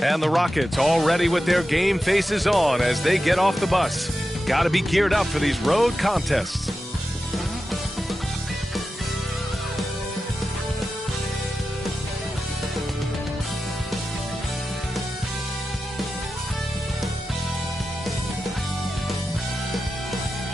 And the Rockets all ready with their game faces on as they get off the bus. Got to be geared up for these road contests.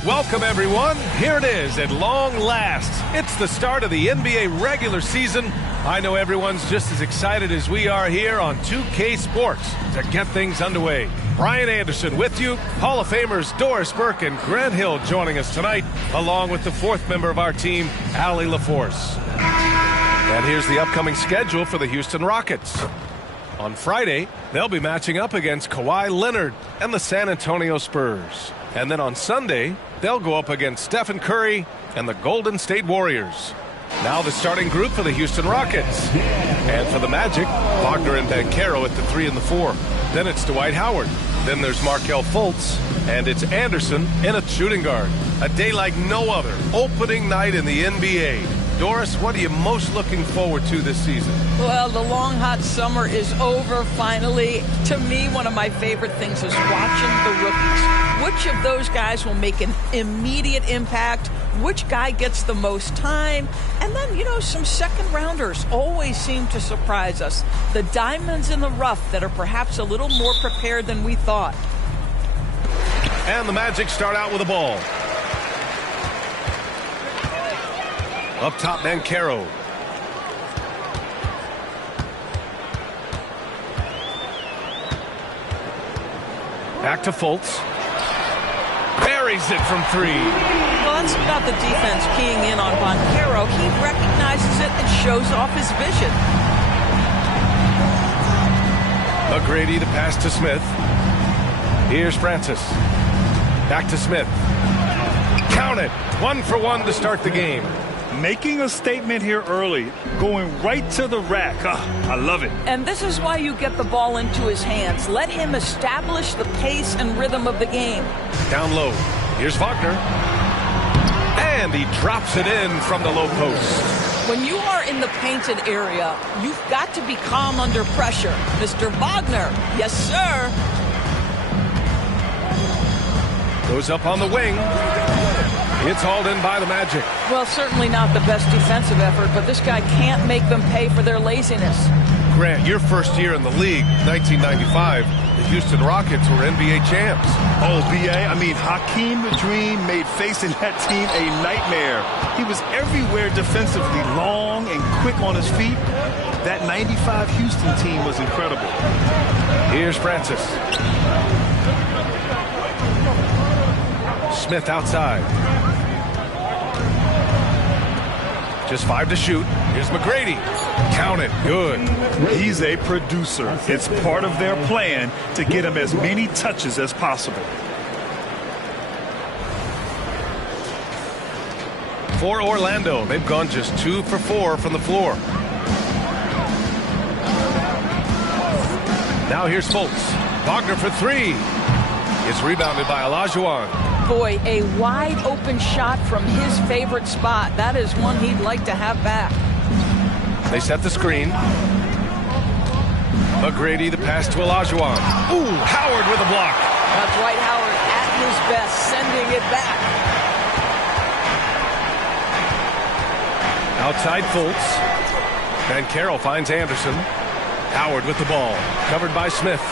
Welcome, everyone. Here it is at long last. It's the start of the NBA regular season. I know everyone's just as excited as we are here on 2K Sports to get things underway. Brian Anderson with you, Hall of Famers Doris Burke and Grant Hill joining us tonight, along with the fourth member of our team, Allie LaForce. And here's the upcoming schedule for the Houston Rockets. On Friday, they'll be matching up against Kawhi Leonard and the San Antonio Spurs. And then on Sunday, they'll go up against Stephen Curry and the Golden State Warriors. Now the starting group for the Houston Rockets. And for the Magic, Wagner and Banchero at the 3 and the 4. Then it's Dwight Howard. Then there's Markelle Fultz. And it's Anderson in a shooting guard. A day like no other. Opening night in the NBA. Doris, what are you most looking forward to this season? Well, the long, hot summer is over finally. To me, one of my favorite things is watching the rookies. Which of those guys will make an immediate impact? Which guy gets the most time? And then, you know, some second rounders always seem to surprise us. The diamonds in the rough that are perhaps a little more prepared than we thought. And the Magic start out with the ball. Up top, Banchero. Back to Fultz. Buries it from 3. Well, that's about the defense keying in on Banchero. He recognizes it and shows off his vision. McGrady, the pass to Smith. Here's Francis. Back to Smith. Count it. 1 for 1 to start the game. Making a statement here early, going right to the rack. I love it. And this is why you get the ball into his hands. Let him establish the pace and rhythm of the game. Down low. Here's Wagner. And he drops it in from the low post. When you are in the painted area, you've got to be calm under pressure. Mr. Wagner, yes, sir. Goes up on the wing. It's hauled in by the Magic. Well, certainly not the best defensive effort, but this guy can't make them pay for their laziness. Grant, your first year in the league, 1995, the Houston Rockets were NBA champs. Oh, B.A., I mean, Hakeem the Dream made facing that team a nightmare. He was everywhere defensively, long and quick on his feet. That 95 Houston team was incredible. Here's Francis. Smith outside. Just 5 to shoot. Here's McGrady. Count it. Good. He's a producer. It's part of their plan to get him as many touches as possible. For Orlando, they've gone just 2 for 4 from the floor. Now here's Fultz. Wagner for 3. It's rebounded by Olajuwon. Boy, a wide open shot from his favorite spot. That is one he'd like to have back. They set the screen. McGrady, the pass to Olajuwon. Ooh, Howard with a block. That's Dwight Howard at his best, sending it back. Outside Fultz. Banchero finds Anderson. Howard with the ball. Covered by Smith.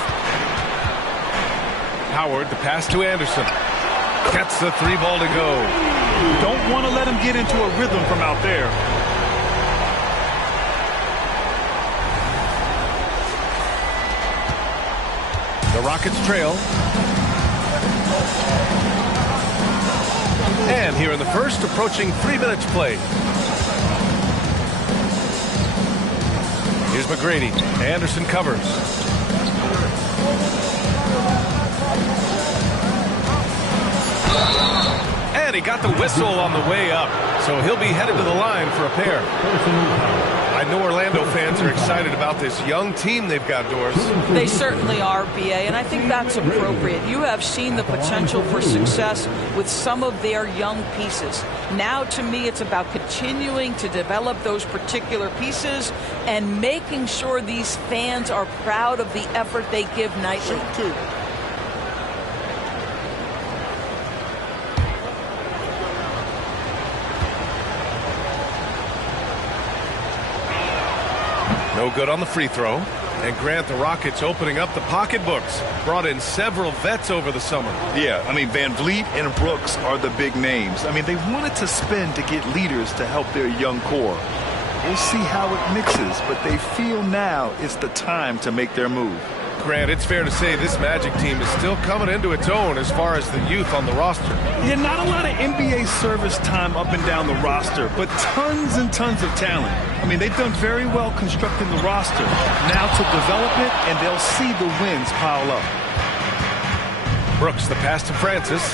Howard, the pass to Anderson. Gets the 3 ball to go. Don't want to let him get into a rhythm from out there. The Rockets trail. And here in the first, approaching 3 minutes played. Here's McGrady. Anderson covers. And he got the whistle on the way up. So he'll be headed to the line for a pair. I know Orlando fans are excited about this young team they've got, Doris. They certainly are, BA, and I think that's appropriate. You have seen the potential for success with some of their young pieces. Now, to me, it's about continuing to develop those particular pieces and making sure these fans are proud of the effort they give nightly. No good on the free throw. And Grant, the Rockets opening up the pocketbooks. Brought in several vets over the summer. Yeah, I mean, Van Vliet and Brooks are the big names. I mean, they wanted to spend to get leaders to help their young core. We'll see how it mixes, but they feel now is the time to make their move. Grant, it's fair to say this Magic team is still coming into its own as far as the youth on the roster. Yeah, not a lot of NBA service time up and down the roster, but tons and tons of talent. I mean, they've done very well constructing the roster. Now to develop it, and they'll see the wins pile up. Brooks, the pass to Francis.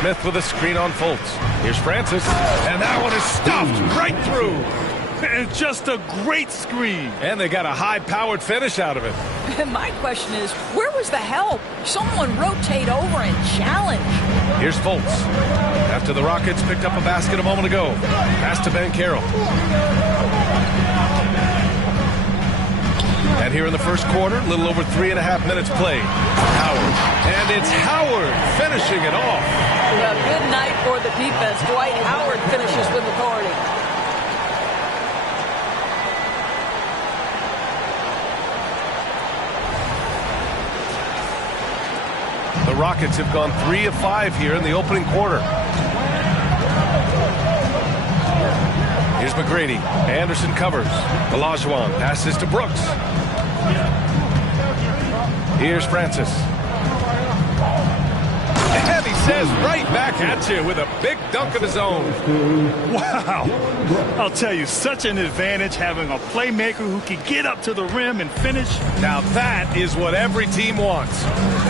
Smith with a screen on Fultz. Here's Francis, and that one is stuffed right through. And just a great screen. And they got a high-powered finish out of it. And my question is, where was the help? Someone rotate over and challenge. Here's Fultz. After the Rockets picked up a basket a moment ago. Pass to Banchero. And here in the first quarter, a little over 3.5 minutes played. Howard. And it's Howard finishing it off. A good night for the defense. Dwight Howard finishes with authority. The Rockets have gone 3 of 5 here in the opening quarter. Here's McGrady. Anderson covers. Olajuwon passes to Brooks. Here's Francis. And he says right back at you with a big dunk of his own. Wow. I'll tell you, such an advantage having a playmaker who can get up to the rim and finish. Now that is what every team wants.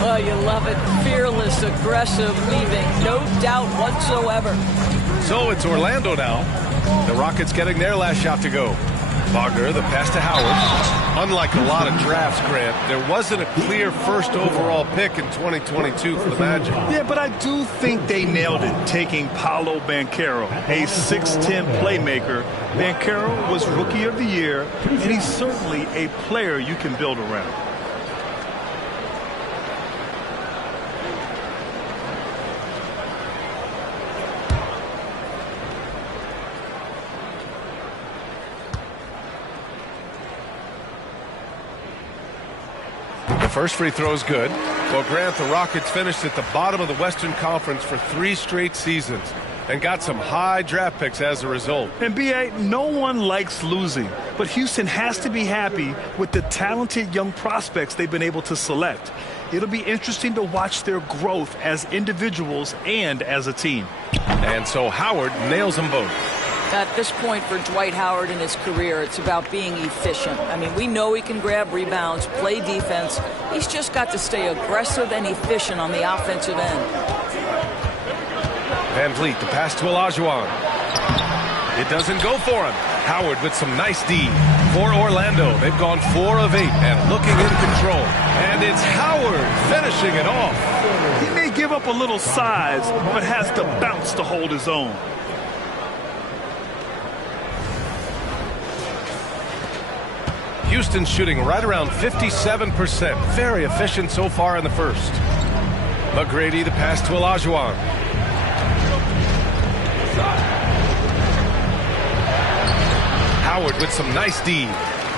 Oh, you love it. Fearless, aggressive, leaving. No doubt whatsoever. So it's Orlando now. The Rockets getting their last shot to go. Wagner, the pass to Howard. Unlike a lot of drafts, Grant, there wasn't a clear first overall pick in 2022 for the Magic. Yeah, but I do think they nailed it, taking Paolo Banchero, a 6'10 playmaker. Banchero was Rookie of the Year, and he's certainly a player you can build around. First free throw is good. Well, Grant, the Rockets finished at the bottom of the Western Conference for 3 straight seasons and got some high draft picks as a result. And B.A., no one likes losing, but Houston has to be happy with the talented young prospects they've been able to select. It'll be interesting to watch their growth as individuals and as a team. And so Howard nails them both. At this point for Dwight Howard in his career, it's about being efficient. I mean, we know he can grab rebounds, play defense. He's just got to stay aggressive and efficient on the offensive end. Van Vliet, the pass to Olajuwon. It doesn't go for him. Howard with some nice D. For Orlando, they've gone 4 of 8 and looking in control. And it's Howard finishing it off. He may give up a little size, but has the bounce to hold his own. Houston shooting right around 57%. Very efficient so far in the first. McGrady, the pass to Olajuwon. Howard with some nice D.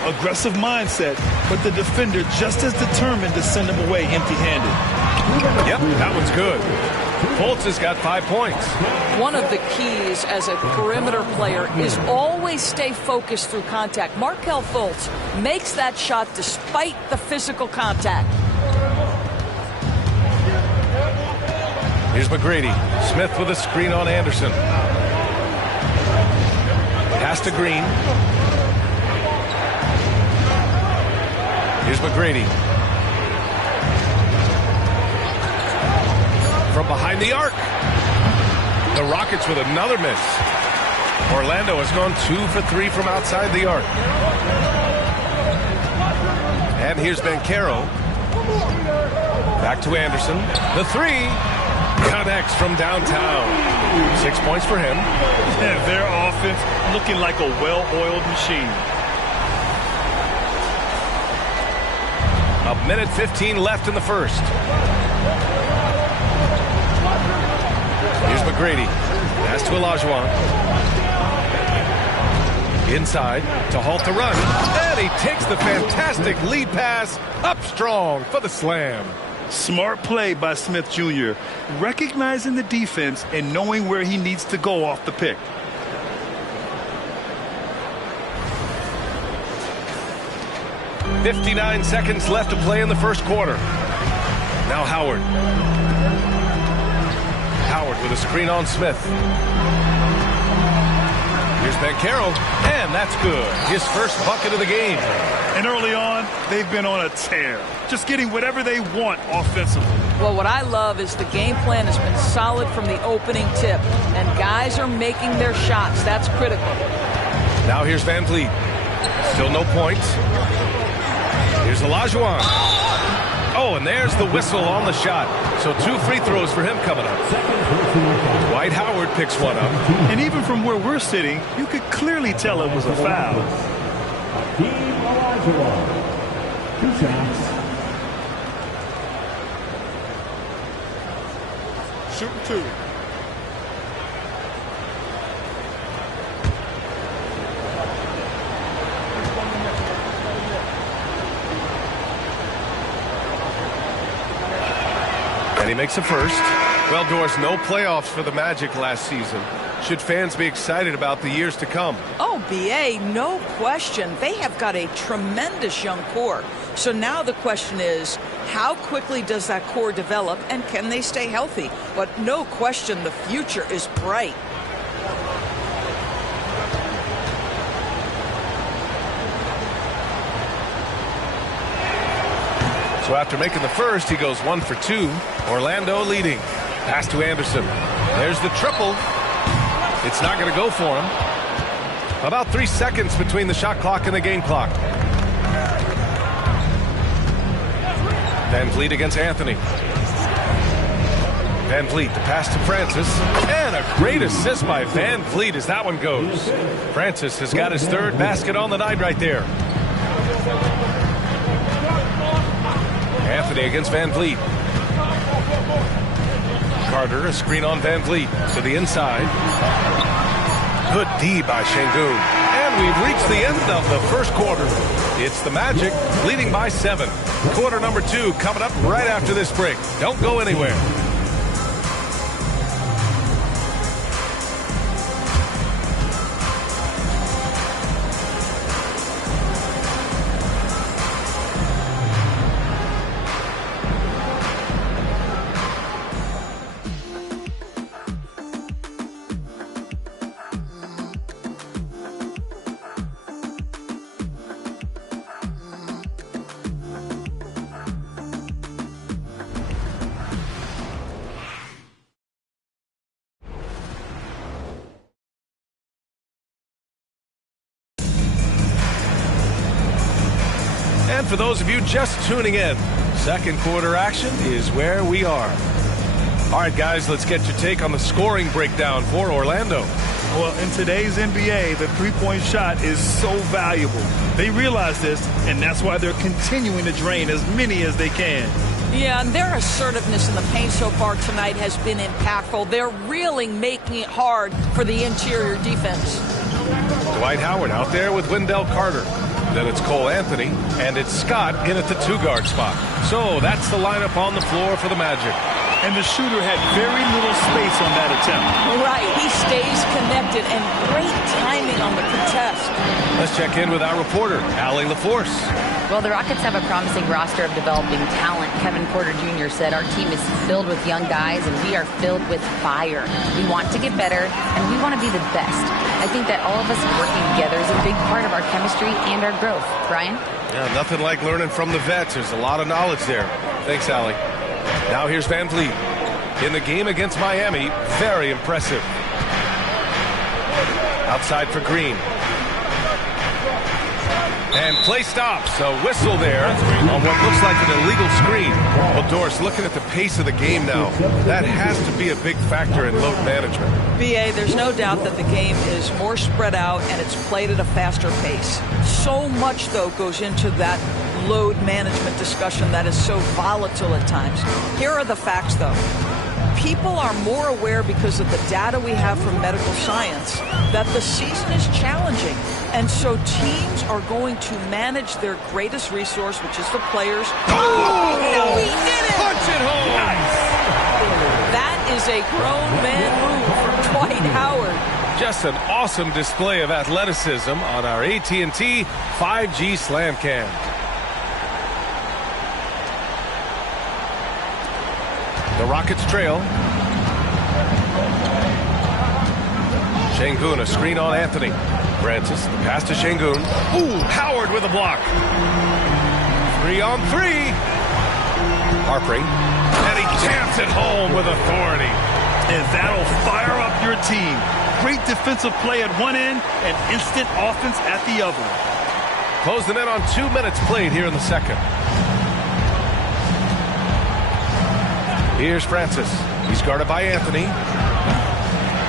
Aggressive mindset, but the defender just as determined to send him away empty-handed. Yep, that one's good. Fultz has got 5 points. One of the keys as a perimeter player is always stay focused through contact. Markelle Fultz makes that shot despite the physical contact. Here's McGrady. Smith with a screen on Anderson. Pass to Green. Here's McGrady. From behind the arc. The Rockets with another miss. Orlando has gone 2 for 3 from outside the arc. And here's Banchero. Back to Anderson. The three connects from downtown. 6 points for him. Yeah, their offense looking like a well-oiled machine. A minute 15 left in the first. Here's McGrady. Pass to Olajuwon. Inside to halt the run. And he takes the fantastic lead pass up strong for the slam. Smart play by Smith Jr., recognizing the defense and knowing where he needs to go off the pick. .59 seconds left to play in the first quarter. Now Howard. Howard with a screen on Smith. Here's Banchero, and that's good. His first bucket of the game. And early on, they've been on a tear, just getting whatever they want offensively. Well, what I love is the game plan has been solid from the opening tip, and guys are making their shots. That's critical. Now here's Van Vliet. Still no points. Here's Olajuwon. Oh, and there's the whistle on the shot. So 2 free throws for him coming up. Dwight Howard picks one up. And even from where we're sitting, you could clearly tell it was a foul. Olajuwon. 2 shots. Shooting 2. And he makes a first. Well, Doris, no playoffs for the Magic last season. Should fans be excited about the years to come? Oh, B.A., no question. They have got a tremendous young core. So now the question is, how quickly does that core develop, and can they stay healthy? But no question, the future is bright. So after making the first, he goes 1 for 2. Orlando leading. Pass to Anderson. There's the triple. It's not going to go for him. About 3 seconds between the shot clock and the game clock. Van Vliet against Anthony. Van Vliet, the pass to Francis. And a great assist by Van Vliet as that one goes. Francis has got his 3rd basket on the night right there. Anthony against Van Vliet. Carter, a screen on Van Vliet to the inside. Good D by Şengün. And we've reached the end of the first quarter. It's the Magic leading by 7. Quarter number 2 coming up right after this break. Don't go anywhere. And for those of you just tuning in, second quarter action is where we are. All right, guys, let's get your take on the scoring breakdown for Orlando. Well, in today's NBA, the three-point shot is so valuable. They realize this, and that's why they're continuing to drain as many as they can. Yeah, and their assertiveness in the paint so far tonight has been impactful. They're really making it hard for the interior defense. Dwight Howard out there with Wendell Carter. Then it's Cole Anthony, and it's Scott in at the 2-guard spot. So that's the lineup on the floor for the Magic. And the shooter had very little space on that attempt. Right, he stays connected, and great timing on the contest. Let's check in with our reporter, Allie LaForce. Well, the Rockets have a promising roster of developing talent. Kevin Porter Jr. said, our team is filled with young guys, and we are filled with fire. We want to get better, and we want to be the best. I think that all of us working together is a big part of our chemistry and our growth. Brian? Yeah, nothing like learning from the vets. There's a lot of knowledge there. Thanks, Allie. Now here's Van Vliet. in the game against Miami. Very impressive. Outside for Green. And play stops. A whistle there on what looks like an illegal screen. Well, Doris, looking at the pace of the game now, that has to be a big factor in load management. BA, there's no doubt that the game is more spread out and it's played at a faster pace. So much, though, goes into that load management discussion that is so volatile at times. Here are the facts, though. People are more aware because of the data we have from medical science that the season is challenging. And so teams are going to manage their greatest resource, which is the players. Oh, no, he did it! Punch it home! Nice. That is a grown man move from Dwight Howard. Just an awesome display of athleticism on our AT&T 5G Slam Cam. The Rockets trail. Şengün, a screen on Anthony. Francis, the pass to Şengün. Ooh, Howard with a block. 3-on-3. Harpring. And he jams it home with authority. And that'll fire up your team. Great defensive play at one end and instant offense at the other. Closing in on 2 minutes played here in the second. Here's Francis. He's guarded by Anthony.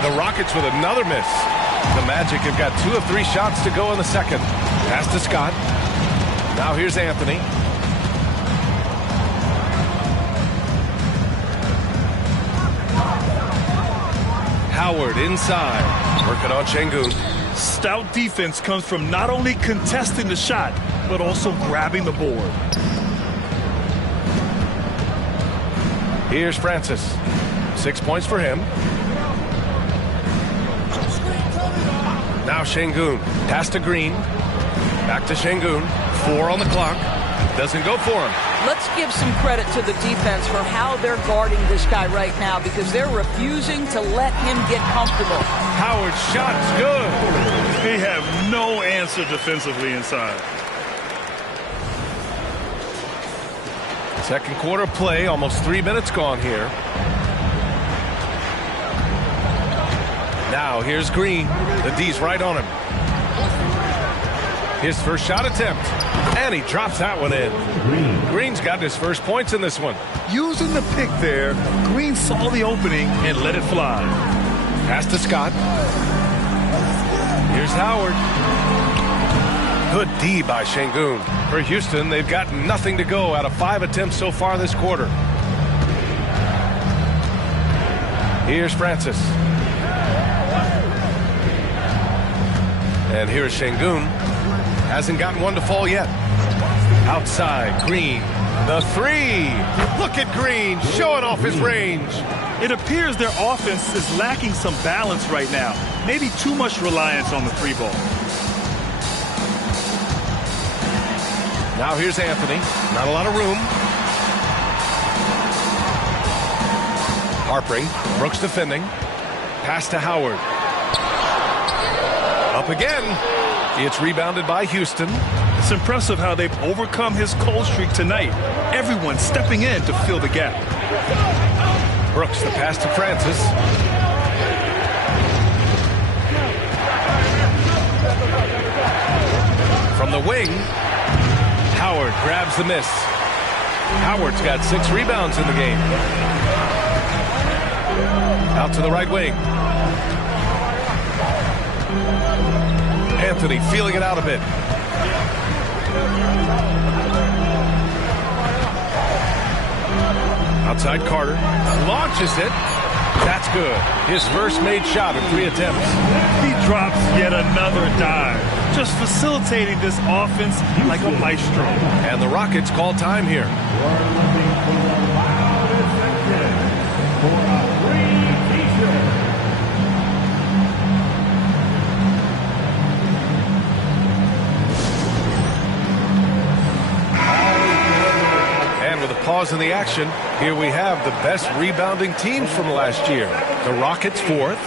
The Rockets with another miss. The Magic have got 2 of 3 shots to go in the second. Pass to Scott. Now here's Anthony. Howard inside. Working on Şengün. Stout defense comes from not only contesting the shot, but also grabbing the board. Here's Francis. 6 points for him. Now Şengün. Pass to Green. Back to Şengün. 4 on the clock. Doesn't go for him. Let's give some credit to the defense for how they're guarding this guy right now because they're refusing to let him get comfortable. Howard's shot's good. They have no answer defensively inside. Second quarter play, almost 3 minutes gone here. Now here's Green. The D's right on him. His first shot attempt. And he drops that one in. Green's got his first points in this one. Using the pick there, Green saw the opening and let it fly. Pass to Scott. Here's Howard. Good D by Şengün. For Houston, they've got nothing to go out of 5 attempts so far this quarter. Here's Francis. And here's Şengün. Hasn't gotten one to fall yet. Outside, Green. The 3. Look at Green showing off his range. It appears their offense is lacking some balance right now. Maybe too much reliance on the 3 ball. Now here's Anthony. Not a lot of room. Harpring. Brooks defending. Pass to Howard. Up again. It's rebounded by Houston. It's impressive how they've overcome his cold streak tonight. Everyone stepping in to fill the gap. Brooks, the pass to Francis. From the wing, Howard grabs the miss. Howard's got 6 rebounds in the game. Out to the right wing. Anthony feeling it out a bit. Outside Carter. Launches it. That's good. His first made shot in 3 attempts. He drops yet another dive. Just facilitating this offense like a maestro. And the Rockets call time here. Pause in the action. Here we have the best rebounding teams from last year. The Rockets 4th.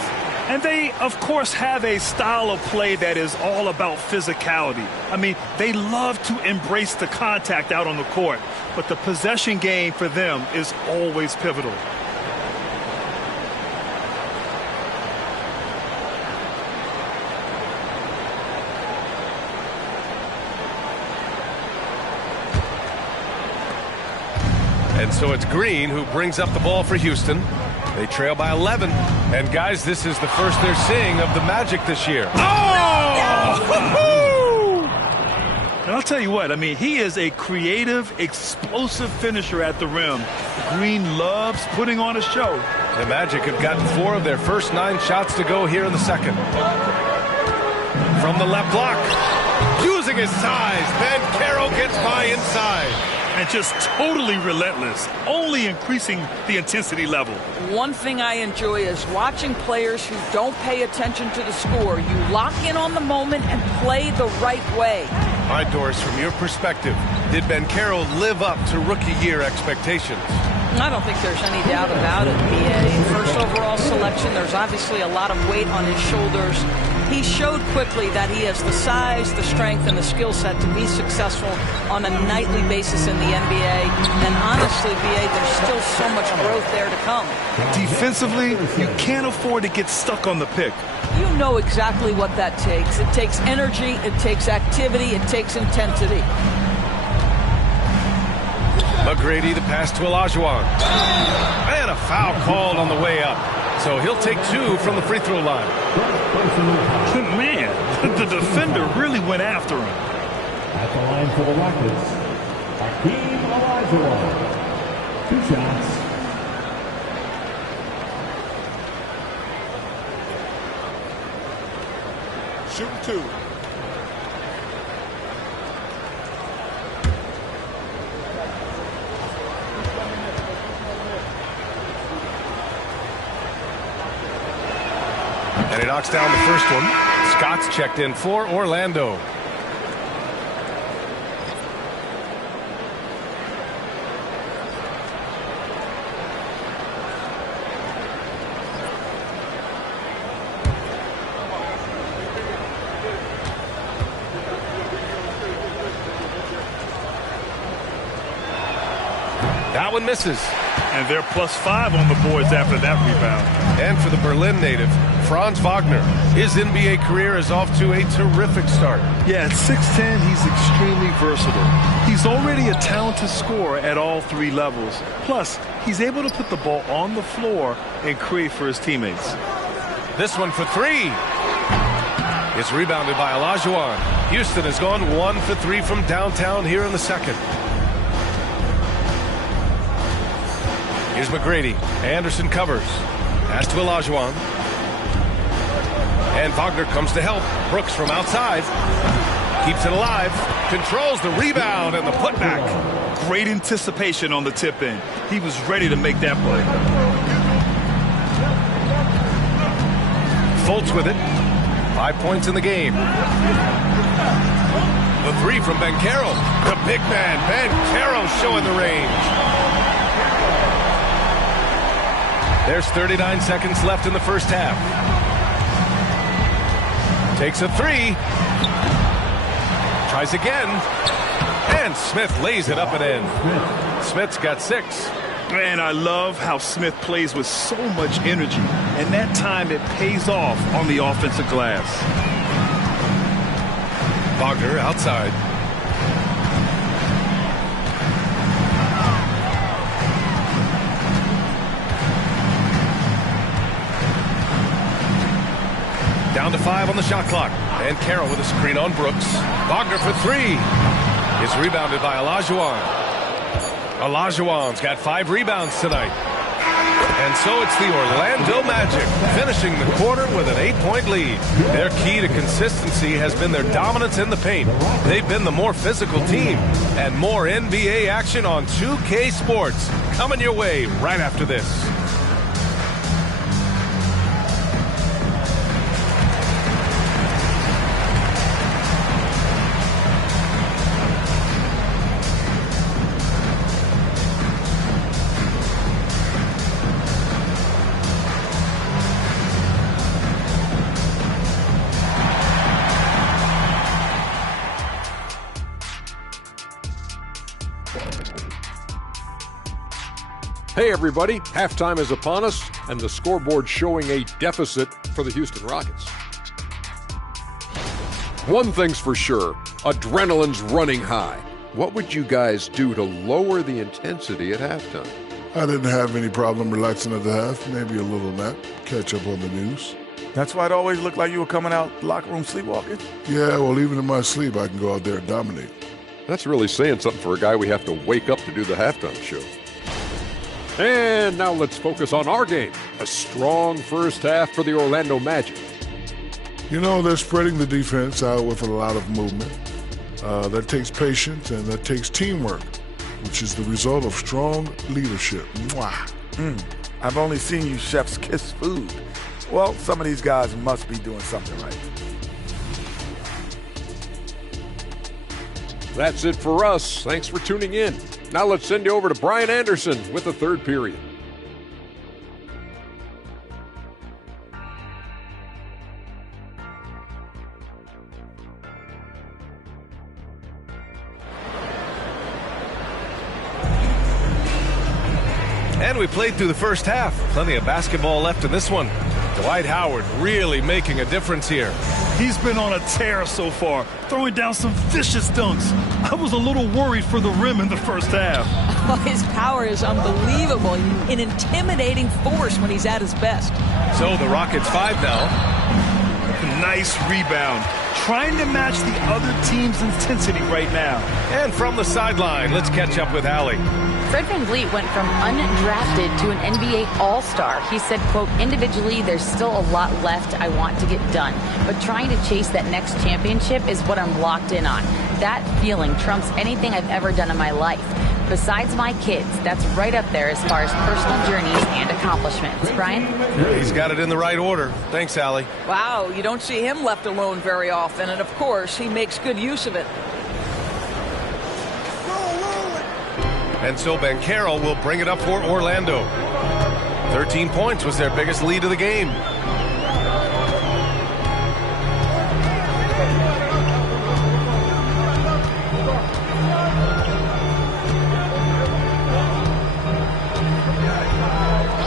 And they, of course, have a style of play that is all about physicality. I mean, they love to embrace the contact out on the court, but the possession game for them is always pivotal. And so it's Green who brings up the ball for Houston. They trail by 11. And guys, this is the first they're seeing of the Magic this year. Oh! And I'll tell you what, I mean, he is a creative, explosive finisher at the rim. Green loves putting on a show. The Magic have gotten 4 of their first 9 shots to go here in the second. From the left block, using his size, Banchero gets by inside. And just totally relentless, only increasing the intensity level. One thing I enjoy is watching players who don't pay attention to the score. You lock in on the moment and play the right way. All right, Doris, from your perspective, did Banchero live up to rookie year expectations? I don't think there's any doubt about it. BA, first overall selection, there's obviously a lot of weight on his shoulders. He showed quickly that he has the size, the strength, and the skill set to be successful on a nightly basis in the NBA. And honestly, BA, there's still so much growth there to come. Defensively, you can't afford to get stuck on the pick. You know exactly what that takes. It takes energy, it takes activity, it takes intensity. McGrady, the pass to Olajuwon. And a foul called on the way up. So he'll take 2 from the free throw line. Man, the defender really went after him. At the line for the Rockets, Hakeem Olajuwon. 2 shots. Shooting 2. And he knocks down the first one. Scott's checked in for Orlando. That one misses. And they're +5 on the boards after that rebound. And for the Berlin native, Franz Wagner, his NBA career is off to a terrific start. Yeah, at 6'10", he's extremely versatile. He's already a talented scorer at all 3 levels. Plus, he's able to put the ball on the floor and create for his teammates. This one for 3. It's rebounded by Olajuwon. Houston has gone 1 for 3 from downtown here in the second. Here's McGrady. Anderson covers. Pass to Olajuwon. And Wagner comes to help. Brooks from outside. Keeps it alive. Controls the rebound and the putback. Great anticipation on the tip in. He was ready to make that play. Fultz with it. 5 points in the game. The 3 from Banchero. The big man, Banchero, showing the range. There's 39 seconds left in the first half. Takes a 3. Tries again. And Smith lays it up and in. Smith's got 6. And I love how Smith plays with so much energy. And that time it pays off on the offensive glass. Wagner outside. Down to 5 on the shot clock. And Carroll with a screen on Brooks. Wagner for 3. Is rebounded by Olajuwon. Olajuwon's got 5 rebounds tonight. And so it's the Orlando Magic finishing the quarter with an 8-point lead. Their key to consistency has been their dominance in the paint. They've been the more physical team. And more NBA action on 2K Sports coming your way right after this. Hey everybody, halftime is upon us and the scoreboard showing a deficit for the Houston Rockets. One thing's for sure, adrenaline's running high. What would you guys do to lower the intensity at halftime? I didn't have any problem relaxing at the half. Maybe a little nap, catch up on the news. That's why it always looked like you were coming out locker room sleepwalking? Yeah, well, even in my sleep, I can go out there and dominate. That's really saying something for a guy we have to wake up to do the halftime show. And now let's focus on our game. A strong first half for the Orlando Magic. You know, they're spreading the defense out with a lot of movement. That takes patience and that takes teamwork, which is the result of strong leadership. Mwah. I've only seen you chefs kiss food. Well, some of these guys must be doing something right. That's it for us. Thanks for tuning in. Now let's send you over to Brian Anderson with the third period. And we played through the first half. Plenty of basketball left in this one. Dwight Howard really making a difference here. He's been on a tear so far, throwing down some vicious dunks. I was a little worried for the rim in the first half. Oh, his power is unbelievable. An intimidating force when he's at his best. So the Rockets 5 now. Nice rebound. Trying to match the other team's intensity right now. And from the sideline, let's catch up with Allie. Fred VanVleet went from undrafted to an NBA All-Star. He said, quote, individually, there's still a lot left I want to get done, but trying to chase that next championship is what I'm locked in on. That feeling trumps anything I've ever done in my life. Besides my kids, that's right up there as far as personal journeys and accomplishments. Brian? He's got it in the right order. Thanks, Allie. Wow, you don't see him left alone very often, and of course, he makes good use of it. And so Banchero will bring it up for Orlando. 13 points was their biggest lead of the game.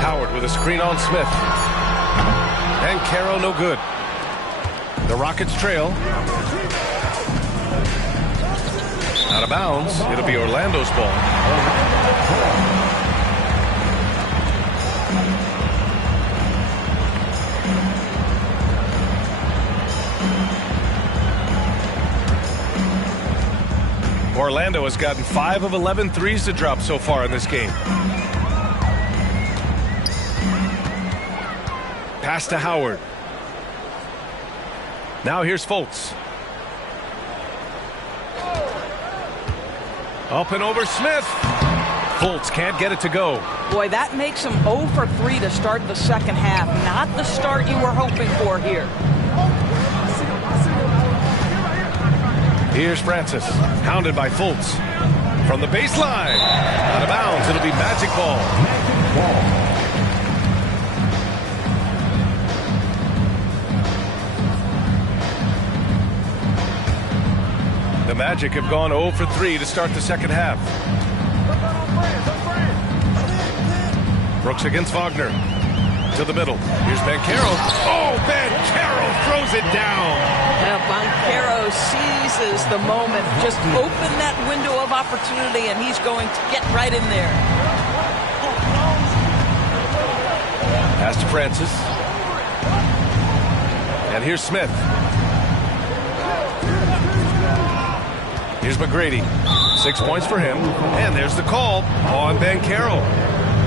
Howard with a screen on Smith. Banchero no good. The Rockets trail. Out of bounds. It'll be Orlando's ball. Orlando has gotten 5 of 11 threes to drop so far in this game. Pass to Howard. Now here's Fultz. Up and over Smith. Fultz can't get it to go. Boy, that makes him 0 for 3 to start the second half. Not the start you were hoping for here. Here's Francis, hounded by Fultz. From the baseline. Out of bounds, it'll be Magic ball. The Magic have gone 0 for 3 to start the second half. Brooks against Wagner. To the middle. Here's Banchero. Oh, Banchero throws it down. Now Banchero seizes the moment. Just open that window of opportunity, and he's going to get right in there. Pass to Francis. And here's Smith. Here's McGrady. 6 points for him. And there's the call on Banchero.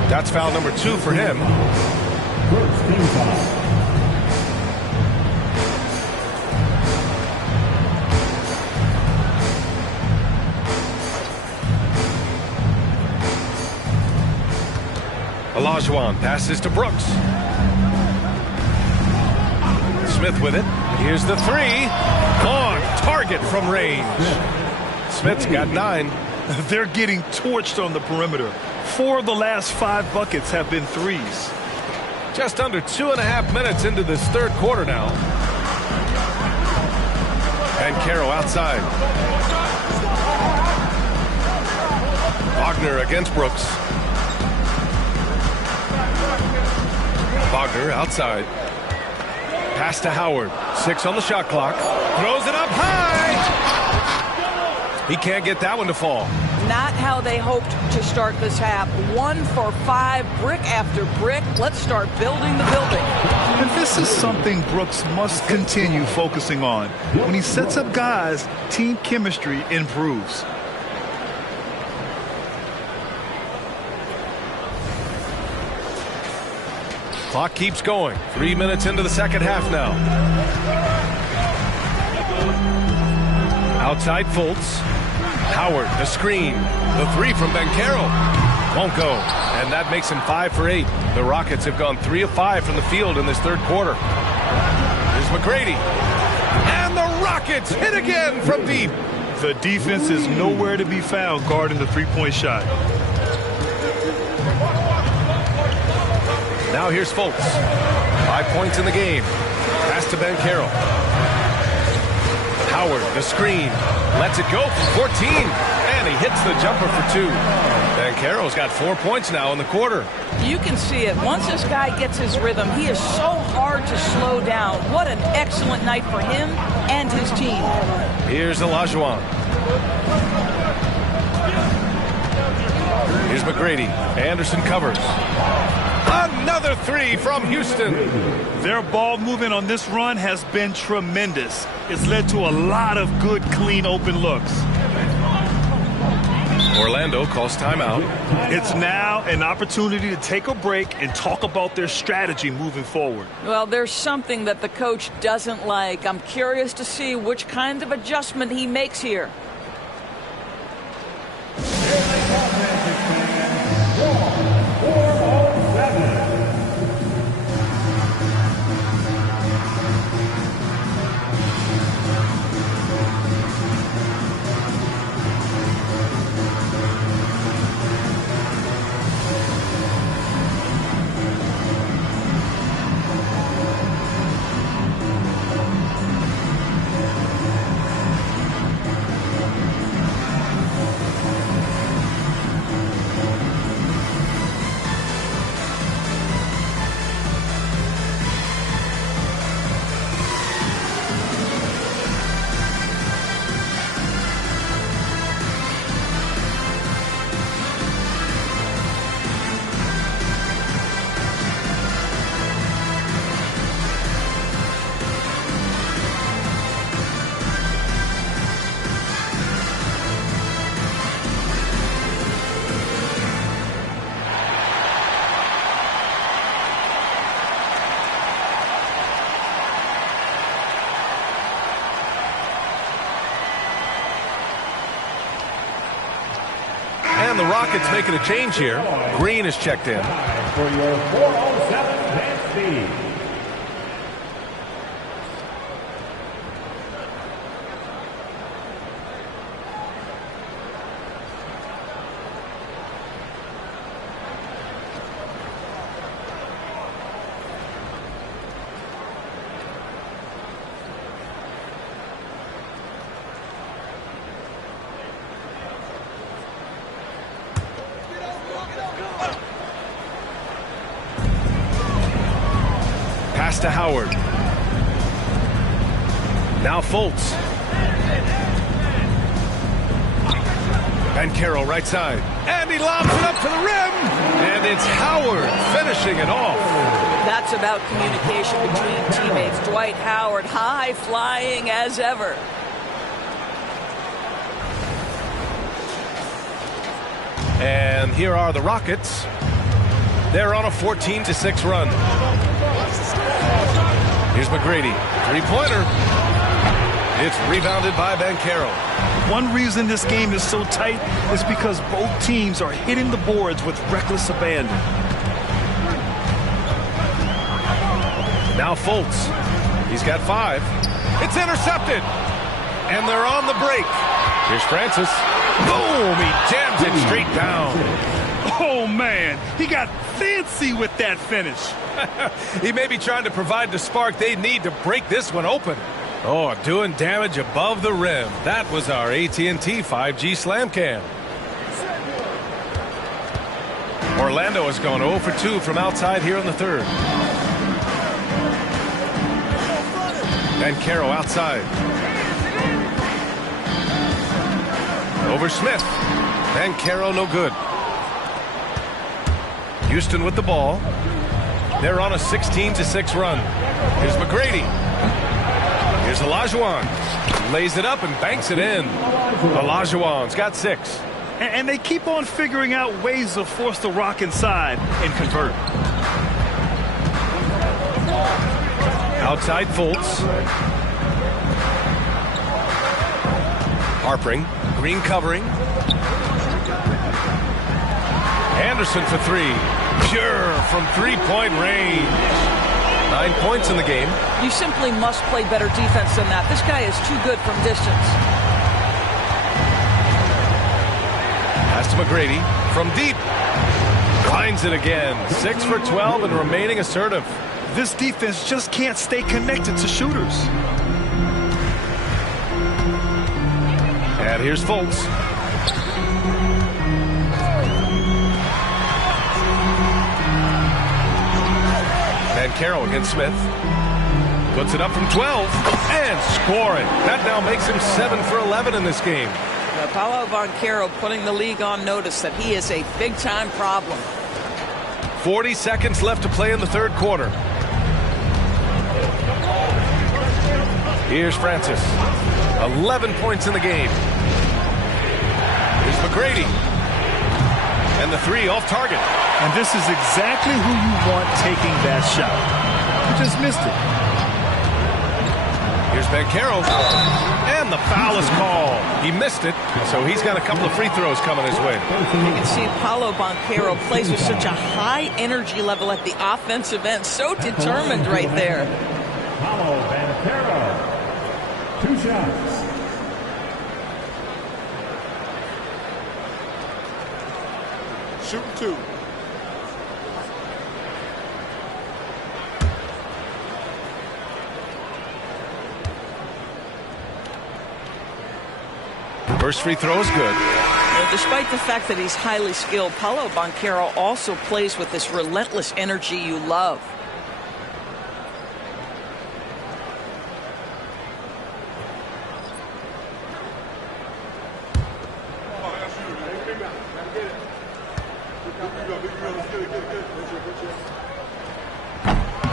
That's foul number 2 for him. Olajuwon passes to Brooks. Smith with it. Here's the 3. On target from range. Smith's got 9. They're getting torched on the perimeter. 4 of the last 5 buckets have been threes. Just under 2.5 minutes into this third quarter now. Banchero outside. Wagner against Brooks. Wagner outside. Pass to Howard. 6 on the shot clock. Throws it up high. He can't get that one to fall. Not how they hoped to start this half. 1 for 5, brick after brick. Let's start building the building. And this is something Brooks must continue focusing on. When he sets up guys, team chemistry improves. Clock keeps going. 3 minutes into the second half now. Outside Fultz. Howard, the screen. The three from Banchero. Won't go. And that makes him 5 for 8. The Rockets have gone 3 of 5 from the field in this third quarter. Here's McGrady. And the Rockets hit again from deep. The defense is nowhere to be found guarding the three-point shot. Now here's Fultz. 5 points in the game. Pass to Banchero. Howard, the screen. Lets it go from 14. And he hits the jumper for 2. Banchero's got 4 points now in the quarter. You can see it. Once this guy gets his rhythm, he is so hard to slow down. What an excellent night for him and his team. Here's Olajuwon. Here's McGrady. Anderson covers. Another 3 from Houston. Their ball movement on this run has been tremendous. It's led to a lot of good, clean, open looks. Orlando calls timeout. It's now an opportunity to take a break and talk about their strategy moving forward. Well, there's something that the coach doesn't like. I'm curious to see which kind of adjustment he makes here. And the Rockets making a change here. Green is checked in. For your 407 dance speed. Pass to Howard. Now Fultz. Banchero right side. And he lobs it up to the rim. And it's Howard finishing it off. That's about communication between teammates. Dwight Howard, high flying as ever. And here are the Rockets. They're on a 14-6 run. Here's McGrady. Three-pointer. It's rebounded by Banchero. One reason this game is so tight is because both teams are hitting the boards with reckless abandon. Now Fultz. He's got 5. It's intercepted. And they're on the break. Here's Francis. Boom! He jams it straight down. Oh, man. He got fancy with that finish. He may be trying to provide the spark they need to break this one open. Oh, doing damage above the rim. That was our AT&T 5G Slam Cam. Orlando has gone 0 for 2 from outside here in the third. Banchero outside. Over Smith. Banchero no good. Houston with the ball. They're on a 16-6 run. Here's McGrady. Here's Olajuwon. Lays it up and banks it in. Olajuwon's got 6. And they keep on figuring out ways to force the Rock inside and convert. Outside Fultz. Harpering. Green covering. Anderson for 3. Pure from three-point range. 9 points in the game. You simply must play better defense than that. This guy is too good from distance. Pass to McGrady from deep. Finds it again. 6 for 12 and remaining assertive. This defense just can't stay connected to shooters. And here's Fultz. Banchero against Smith. Puts it up from 12 and scoring. That now makes him 7 for 11 in this game. Paolo Banchero putting the league on notice that he is a big-time problem. 40 seconds left to play in the third quarter. Here's Francis. 11 points in the game. Here's McGrady. And the 3 off target. And this is exactly who you want taking that shot. You just missed it. Here's Banchero. And the foul is called. He missed it, so he's got a couple of free throws coming his way. You can see Paolo Banchero plays with such a high energy level at the offensive end. So determined right there. Paolo Banchero. 2 shots. Shoot 2. First free throw is good. Despite the fact that he's highly skilled, Paolo Banchero also plays with this relentless energy you love.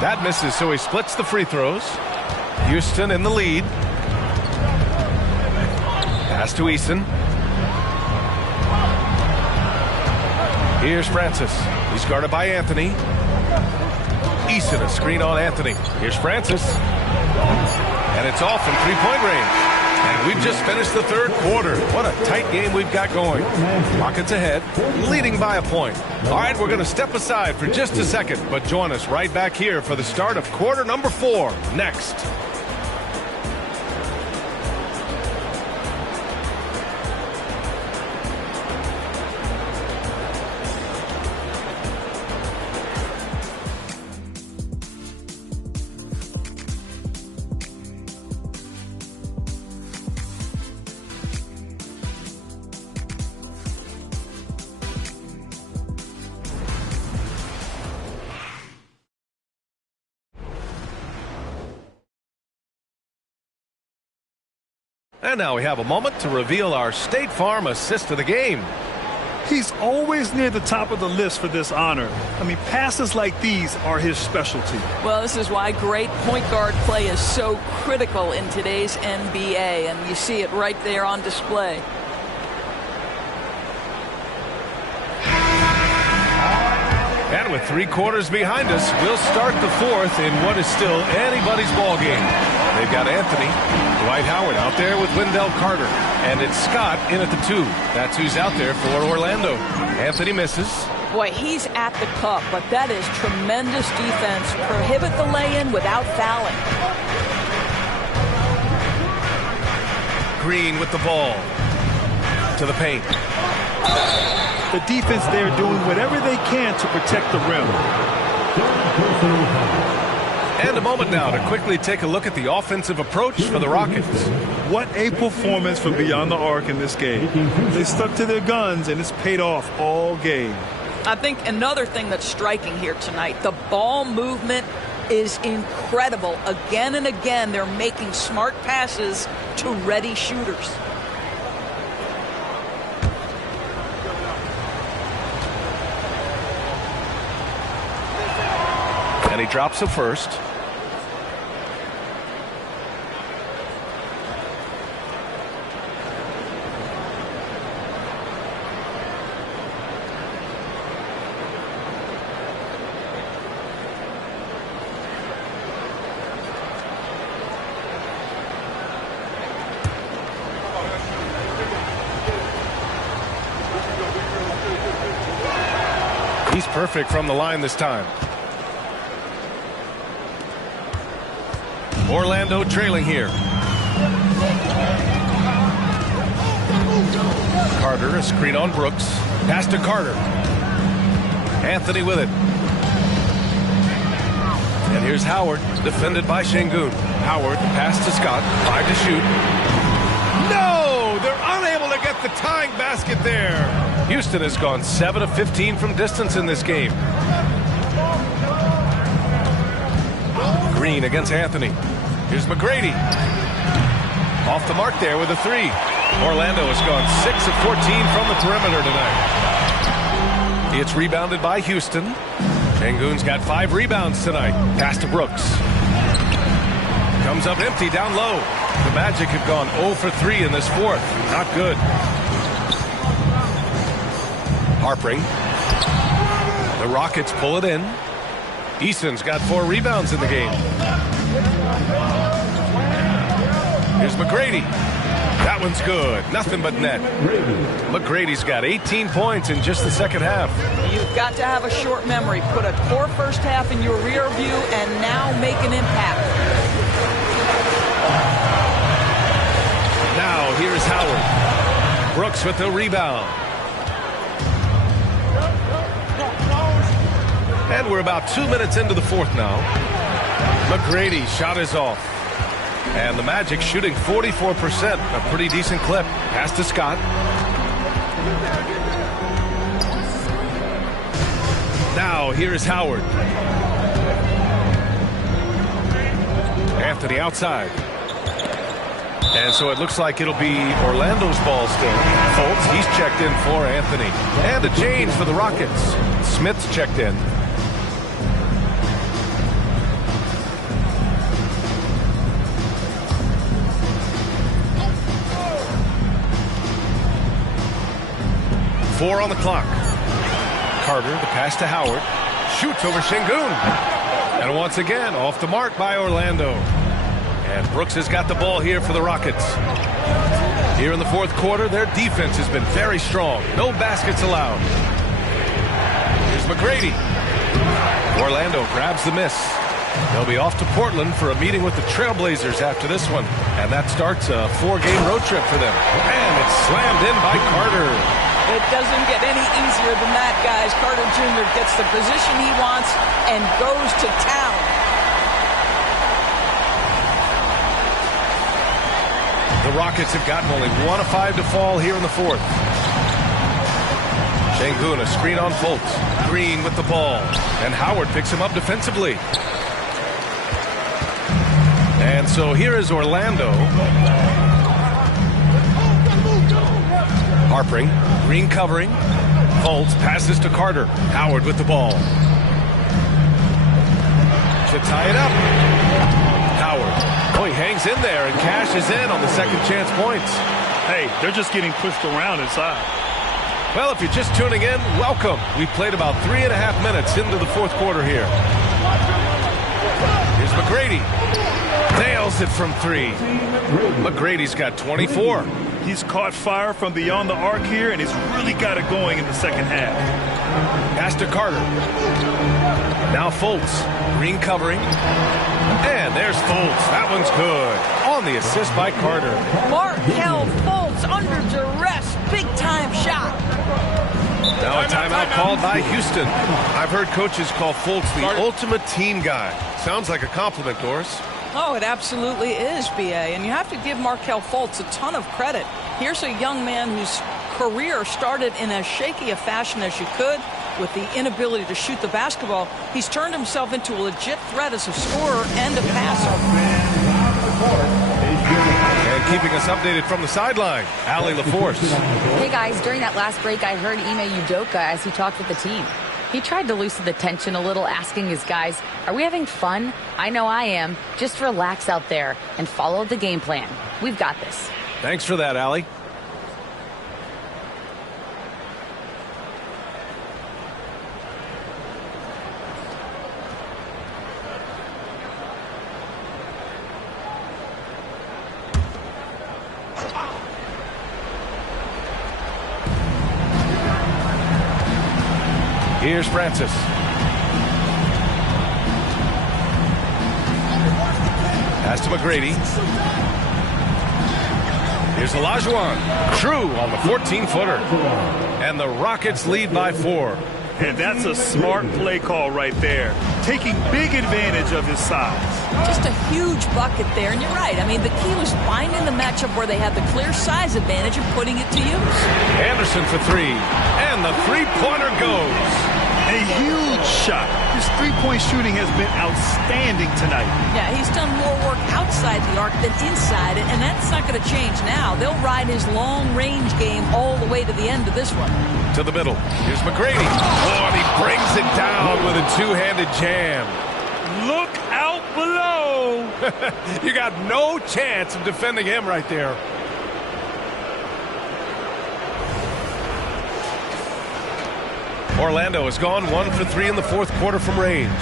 That misses, so he splits the free throws. Houston in the lead. Pass to Eason. Here's Francis. He's guarded by Anthony. Eason, a screen on Anthony. Here's Francis. And it's off from three-point range. And we've just finished the third quarter. What a tight game we've got going. Rockets ahead, leading by a point. All right, we're going to step aside for just a second, but join us right back here for the start of quarter number 4 next. And now we have a moment to reveal our State Farm assist of the game. He's always near the top of the list for this honor. I mean, passes like these are his specialty. Well, this is why great point guard play is so critical in today's NBA, and you see it right there on display. And with 3 quarters behind us, we'll start the fourth in what is still anybody's ball game. They've got Anthony, Dwight Howard out there with Wendell Carter, and it's Scott in at the 2. That's who's out there for Orlando. Anthony misses. Boy, he's at the cup, but that is tremendous defense. Prohibit the lay-in without fouling. Green with the ball. To the paint. The defense there doing whatever they can to protect the rim. And a moment now to quickly take a look at the offensive approach for the Rockets. What a performance from beyond the arc in this game. They stuck to their guns, and it's paid off all game. I think another thing that's striking here tonight, the ball movement is incredible. Again and again, they're making smart passes to ready shooters. he drops the first. He's perfect from the line this time. Orlando trailing here. Carter, a screen on Brooks. Pass to Carter. Anthony with it. And here's Howard, defended by Şengün. Howard, pass to Scott. 5 to shoot. No! They're unable to get the tying basket there. Houston has gone 7 of 15 from distance in this game. Green against Anthony. Here's McGrady. Off the mark there with a 3. Orlando has gone 6 of 14 from the perimeter tonight. It's rebounded by Houston. Şengün's got 5 rebounds tonight. Pass to Brooks. Comes up empty down low. The Magic have gone 0 for 3 in this fourth. Not good. Harpering. The Rockets pull it in. Easton's got 4 rebounds in the game. Here's McGrady. That one's good. Nothing but net. McGrady's got 18 points in just the second half. You've got to have a short memory. Put a poor first half in your rear view and now make an impact. Now here's Howard. Brooks with the rebound. And we're about 2 minutes into the fourth now. McGrady shot is off. And the Magic shooting 44%, a pretty decent clip. Pass to Scott. Now here's Howard. Anthony outside. And so it looks like it'll be Orlando's ball still. Fultz, he's checked in for Anthony. And a change for the Rockets. Smith's checked in. Four on the clock. Carter, the pass to Howard. Shoots over Şengün. And once again, off the mark by Orlando. And Brooks has got the ball here for the Rockets. Here in the fourth quarter, their defense has been very strong. No baskets allowed. Here's McGrady. Orlando grabs the miss. They'll be off to Portland for a meeting with the Trailblazers after this one. And that starts a 4-game road trip for them. And it's slammed in by Carter. It doesn't get any easier than that, guys. Carter Jr. gets the position he wants and goes to town. The Rockets have gotten only 1 of 5 to fall here in the fourth. Şengün, a screen on Fultz. Green with the ball. And Howard picks him up defensively. And so here is Orlando. Harpering. Green covering. Fultz passes to Carter. Howard with the ball. To tie it up. Howard. Oh, he hangs in there and cashes in on the second chance points. Hey, they're just getting pushed around inside. Well, if you're just tuning in, welcome. We played about 3.5 minutes into the fourth quarter here. Here's McGrady. Nails it from 3. McGrady's got 24. He's caught fire from beyond the arc here, and he's really got it going in the second half. Pass to Carter. Now Fultz. Green covering. And there's Fultz. That one's good. On the assist by Carter. Markelle Fultz under duress. Big-time shot. Now a timeout called by Houston. I've heard coaches call Fultz the ultimate team guy. Sounds like a compliment, Doris. Oh, it absolutely is, B.A. And you have to give Markelle Fultz a ton of credit. Here's a young man whose career started in as shaky a fashion as you could with the inability to shoot the basketball. He's turned himself into a legit threat as a scorer and a passer. And keeping us updated from the sideline, Allie LaForce. Hey, guys, during that last break, I heard Ime Udoka as he talked with the team. He tried to loosen the tension a little, asking his guys, are we having fun? I know I am. Just relax out there and follow the game plan. We've got this. Thanks for that, Allie. Here's Francis. Pass to McGrady. Here's Olajuwon. True on the 14-footer. And the Rockets lead by 4. And that's a smart play call right there. Taking big advantage of his size. Just a huge bucket there, and you're right. I mean, the key was finding the matchup where they had the clear size advantage and putting it to use. Anderson for 3. And the three-pointer goes. A huge shot. His three-point shooting has been outstanding tonight. Yeah, he's done more work outside the arc than inside it, and that's not going to change now. They'll ride his long-range game all the way to the end of this one. To the middle. Here's McGrady. Oh, and he brings it down with a two-handed jam. Look out below. You got no chance of defending him right there. Orlando has gone 1 for 3 in the fourth quarter from range.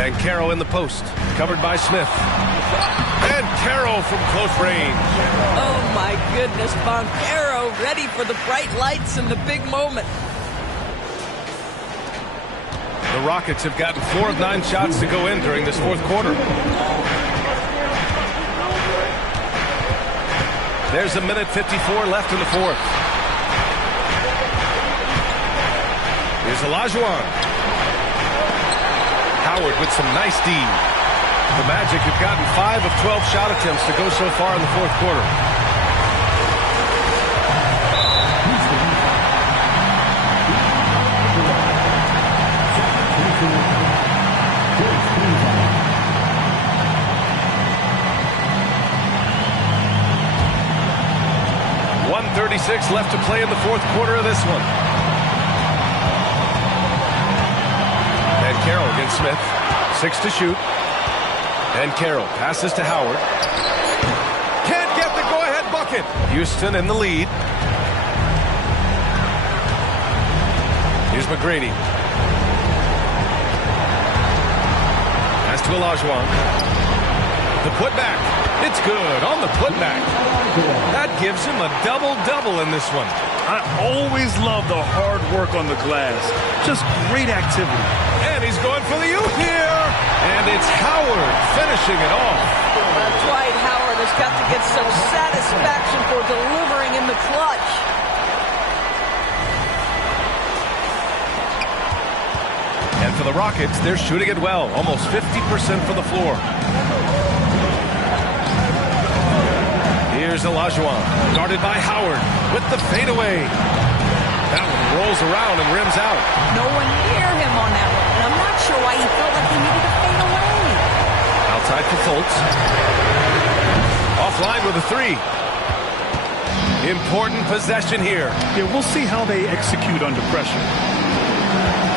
And Carroll in the post, covered by Smith. And Carroll from close range. Oh, my goodness. Boncaro ready for the bright lights and the big moment. The Rockets have gotten 4 of 9 shots to go in during this fourth quarter. There's a minute 54 left in the fourth. Here's Olajuwon. Howard with some nice D. The Magic have gotten 5 of 12 shot attempts to go so far in the fourth quarter. .136 left to play in the fourth quarter of this one. And Carroll against Smith. 6 to shoot. And Carroll passes to Howard. Can't get the go-ahead bucket. Houston in the lead. Here's McGrady. Pass to Olajuwon. The putback. It's good on the putback. That gives him a double-double in this one. I always love the hard work on the glass. Just great activity. And he's going for the oop here. And it's Howard finishing it off. That's right. Howard has got to get some satisfaction for delivering in the clutch. And for the Rockets, they're shooting it well. Almost 50% for the floor. Here's Olajuwon, guarded by Howard with the fadeaway. That one rolls around and rims out. No one near him on that one, and I'm not sure why he felt like he needed to fade away. Outside for Fultz. Offline with a 3. Important possession here. Yeah, we'll see how they execute under pressure.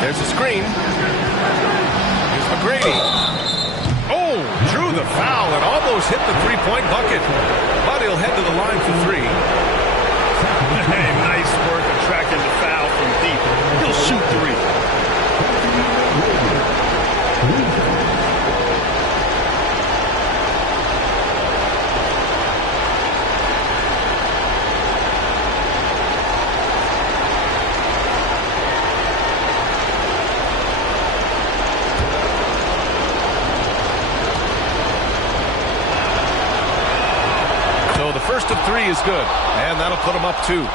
There's a screen. Here's McGrady. Oh, drew the foul and almost hit the three-point bucket. But he'll head to the line for 3. Hey, nice work attracting the foul from deep. He'll shoot 3. First of 3 is good, and that'll put him up 2.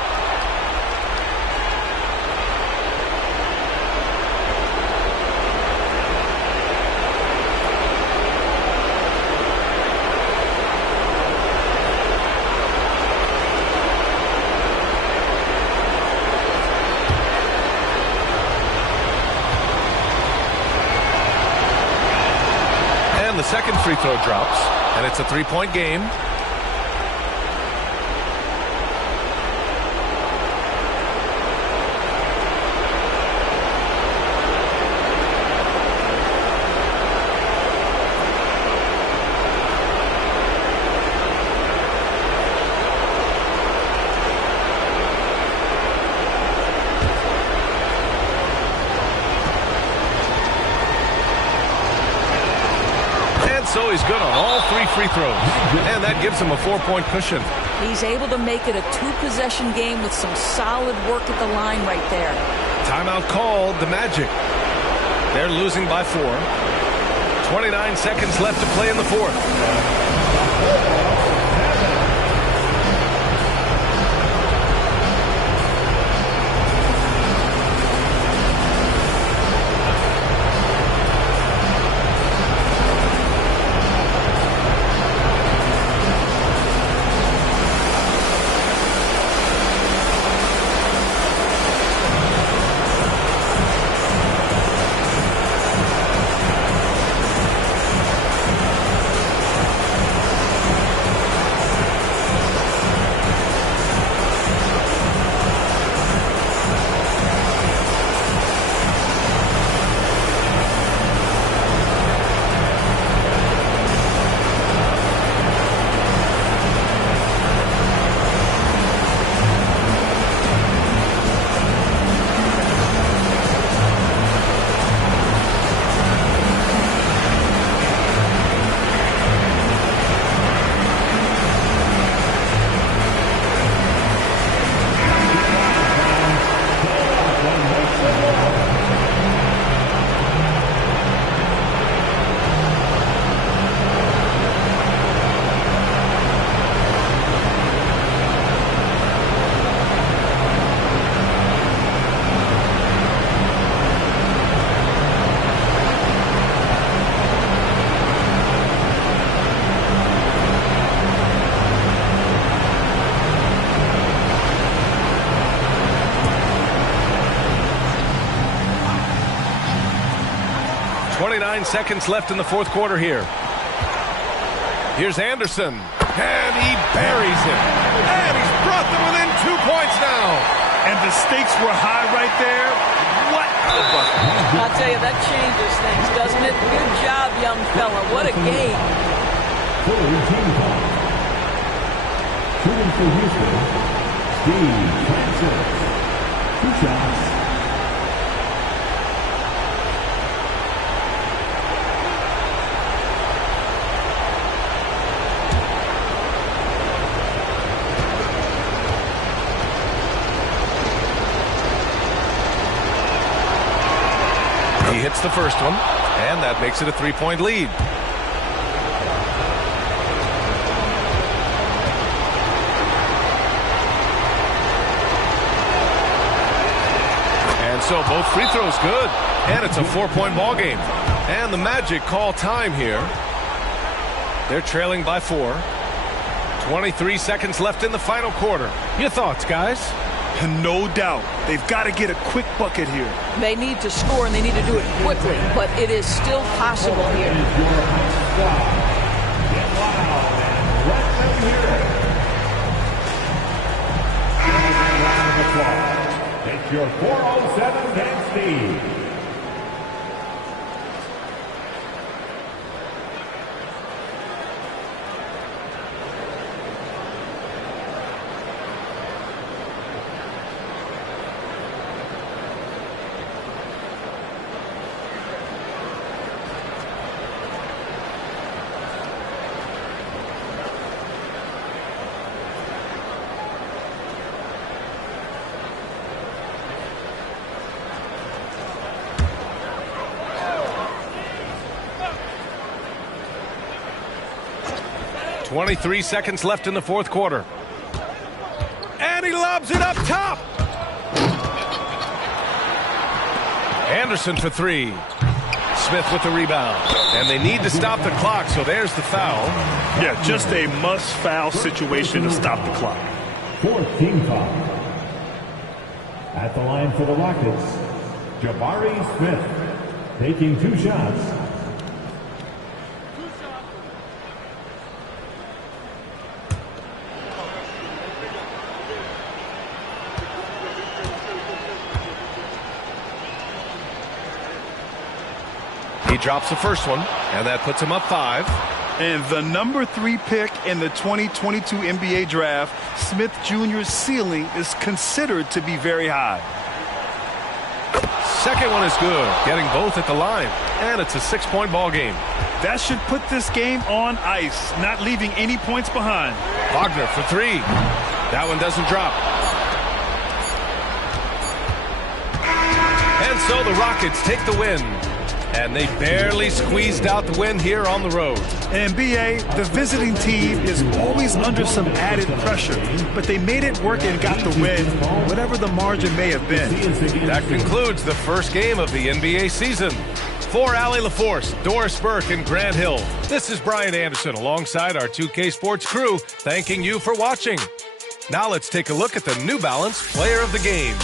And the second free throw drops, and it's a 3-point game. so he's good on all 3 free throws. And that gives him a 4-point cushion. He's able to make it a 2-possession game with some solid work at the line right there. Timeout called, the Magic. They're losing by 4. 29 seconds left to play in the 4th. Seconds left in the 4th quarter here. Here's Anderson, and he buries it. And he's brought them within 2 points now. And the stakes were high right there. What a bucket. I'll tell you, that changes things, doesn't it? Good job, young fella. What a game. Shooting for Houston, Steve Francis. 2 shots. He hits the first one, and that makes it a 3-point lead. And so both free throws good, and it's a 4-point ball game. And the Magic call time here. They're trailing by 4. 23 seconds left in the final quarter. Your thoughts, guys? No doubt. They've got to get a quick bucket here. They need to score, and they need to do it quickly, but it is still possible here. It's your 407 Dan Steve. .23 seconds left in the 4th quarter. And he lobs it up top. Anderson for 3. Smith with the rebound. And they need to stop the clock, so there's the foul. Yeah, just a must-foul situation to stop the clock. 4th team foul. At the line for the Rockets, Jabari Smith taking 2 shots. He drops the first one, and that puts him up 5. And the number 3 pick in the 2022 NBA draft, Smith Jr.'s ceiling is considered to be very high. second one is good, getting both at the line. And it's a 6-point ball game. That should put this game on ice, not leaving any points behind. Wagner for 3. That one doesn't drop. And so the Rockets take the win. And they barely squeezed out the win here on the road. And BA, the visiting team is always under some added pressure, but they made it work and got the win, whatever the margin may have been. That concludes the first game of the NBA season. For Allie LaForce, Doris Burke, and Grant Hill, this is Brian Anderson alongside our 2K Sports crew, thanking you for watching. Now let's take a look at the New Balance Player of the Game.